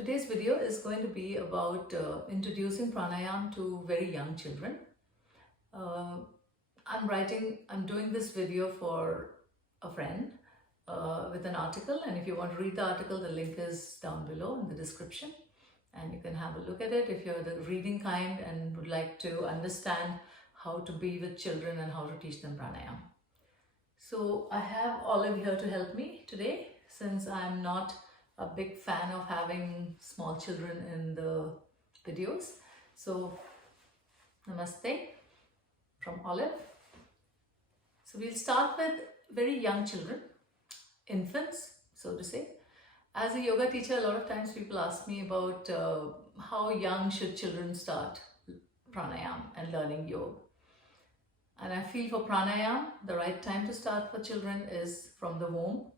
Today's video is going to be about introducing pranayam to very young children. I'm doing this video for a friend with an article, and if you want to read the article, the link is down below in the description and you can have a look at it if you're the reading kind and would like to understand how to be with children and how to teach them pranayam. So I have Olive here to help me today, since I'm not a big fan of having small children in the videos. So namaste from Olive. So we'll start with very young children, infants, so to say. As a yoga teacher, a lot of times people ask me about how young should children start pranayam and learning yoga. And I feel for pranayam, the right time to start for children is from the womb,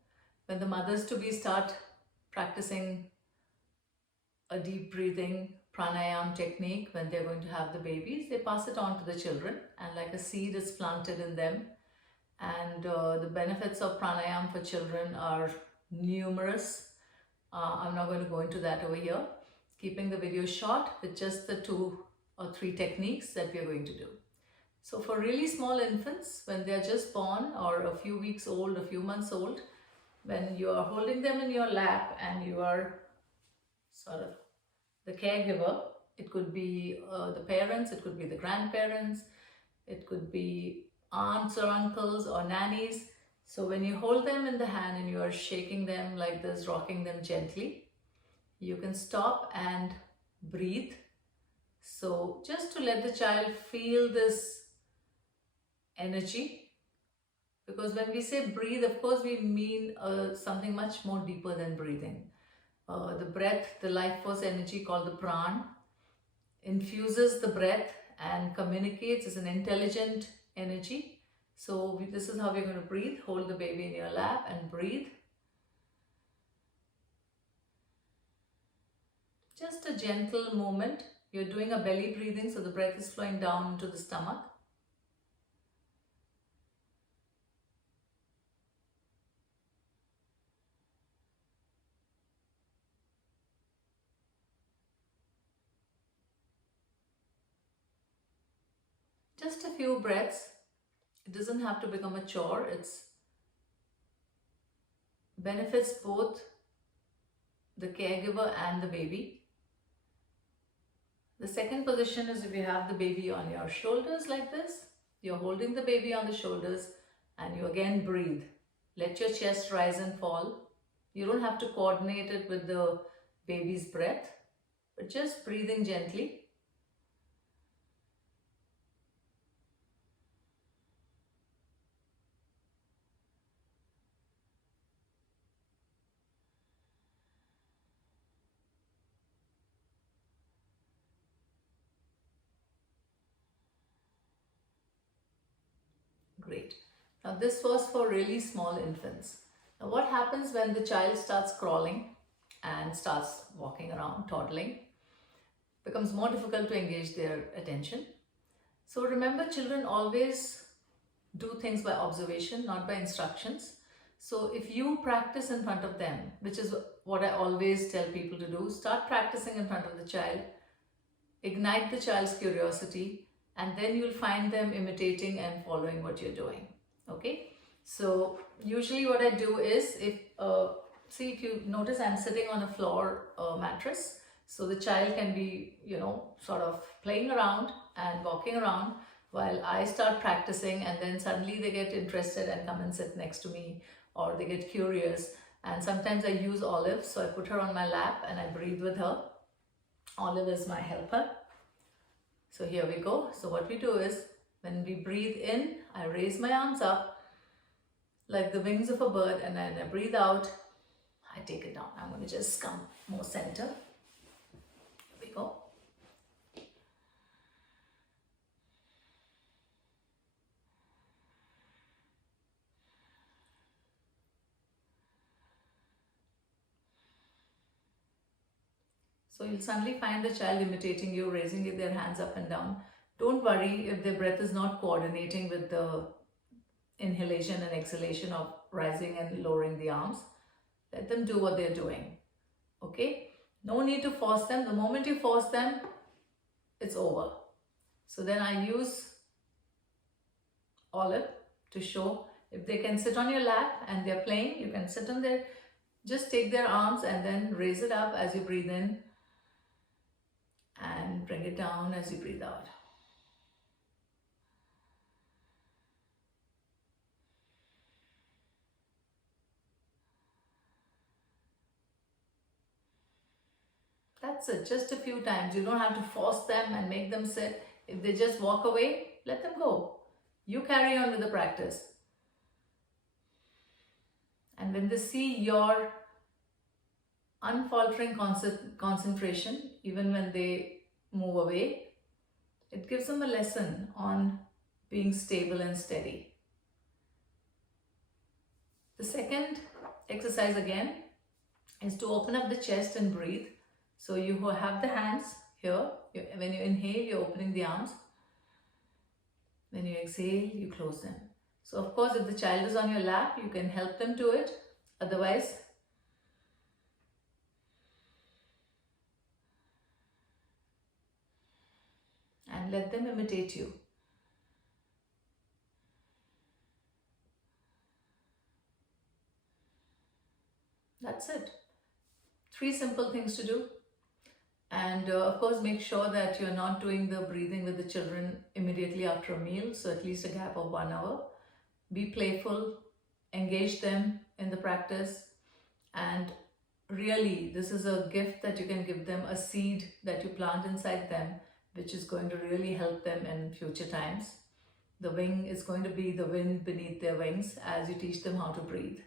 when the mothers-to-be start practicing a deep breathing pranayam technique. When they're going to have the babies, they pass it on to the children, and like a seed is planted in them. And the benefits of pranayam for children are numerous. I'm not going to go into that over here, keeping the video short with just the 2 or 3 techniques that we are going to do. So for really small infants, when they're just born or a few weeks old, a few months old, when you are holding them in your lap and you are sort of the caregiver, it could be the parents, it could be the grandparents, it could be aunts or uncles or nannies. So when you hold them in the hand and you are shaking them like this, rocking them gently, you can stop and breathe. So just to let the child feel this energy. Because when we say breathe, of course, we mean something much more deeper than breathing. The breath, the life force energy called the pran, infuses the breath and communicates as an intelligent energy. So this is how we're going to breathe. Hold the baby in your lap and breathe. Just a gentle movement. You're doing a belly breathing, so the breath is flowing down into the stomach. Just a few breaths. It doesn't have to become a chore. It's benefits both the caregiver and the baby. The second position is if you have the baby on your shoulders like this, you're holding the baby on the shoulders and you again breathe. Let your chest rise and fall. You don't have to coordinate it with the baby's breath, but just breathing gently. Great. Now this was for really small infants. Now what happens when the child starts crawling and starts walking around, toddling? Becomes more difficult to engage their attention. So remember, children always do things by observation, not by instructions. So if you practice in front of them, which is what I always tell people to do, start practicing in front of the child, ignite the child's curiosity, and then you'll find them imitating and following what you're doing. Okay, so usually what I do is, if you notice, I'm sitting on a floor mattress, so the child can be, sort of playing around and walking around while I start practicing, and then suddenly they get interested and come and sit next to me, or they get curious. And sometimes I use Olive, so I put her on my lap and I breathe with her. Olive is my helper. So here we go. So what we do is, when we breathe in, I raise my arms up like the wings of a bird, and then I breathe out, I take it down. I'm going to just come more center. Here we go. So you'll suddenly find the child imitating you, raising their hands up and down. Don't worry if their breath is not coordinating with the inhalation and exhalation of rising and lowering the arms. Let them do what they're doing. Okay? No need to force them. The moment you force them, it's over. So then I use olive to show if they can sit on your lap and they're playing, you can sit on there. Just take their arms and then raise it up as you breathe in and bring it down as you breathe out. That's it, just a few times. You don't have to force them and make them sit. If they just walk away, let them go. You carry on with the practice. And when they see your unfaltering concentration, even when they move away, it gives them a lesson on being stable and steady. The second exercise again is to open up the chest and breathe. So you have the hands here. When you inhale, you're opening the arms. When you exhale, you close them. So of course, if the child is on your lap, you can help them to it. Otherwise, and let them imitate you. That's it. 3 simple things to do. And of course, make sure that you're not doing the breathing with the children immediately after a meal. So at least a gap of 1 hour. Be playful, engage them in the practice. And really, this is a gift that you can give them, a seed that you plant inside them, which is going to really help them in future times. The wing is going to be the wind beneath their wings as you teach them how to breathe.